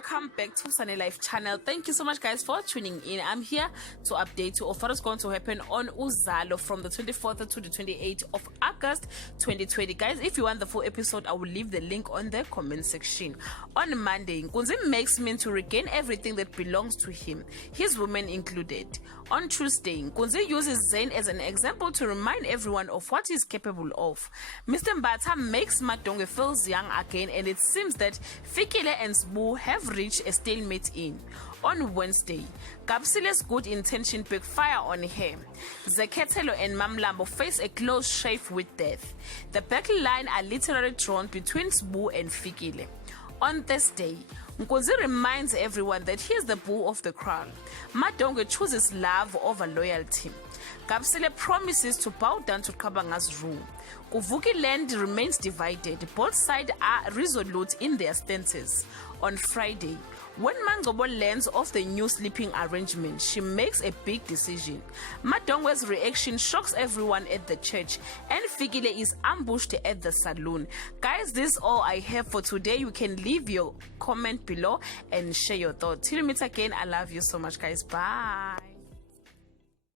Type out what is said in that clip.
welcome back to Sunny Life channel. Thank you so much guys for tuning in. I'm here to update you of what is going to happen on Uzalo from the 24th to the 28th of August 2020. Guys, if you want the full episode, I will leave the link on the comment section. On Monday, Nkunzi makes men to regain everything that belongs to him, his women included. On Tuesday, Nkunzi uses Zayn as an example to remind everyone of what he's capable of. Mr. Mbatha makes Madongwe feels young again, and it seems that Fikile and Sbu have reached a stalemate in. On Wednesday, Kapsile's good intention backfire on her. Zeketelo and Mamlambo face a close shave with death. The battle line are literally drawn between Sbu and Fikile. On Thursday, Nkunzi reminds everyone that he is the bull of the crown. Madongwe chooses love over loyalty. Kapsile promises to bow down to Kabanga's rule. Kuvuki land remains divided. Both sides are resolute in their stances. On Friday, when Mangobo learns of the new sleeping arrangement, she makes a big decision. Madongwe's reaction shocks everyone at the church, and Fikile is ambushed at the saloon. Guys, this is all I have for today. You can leave your comment below and share your thoughts. Till we meet again, I love you so much, guys. Bye.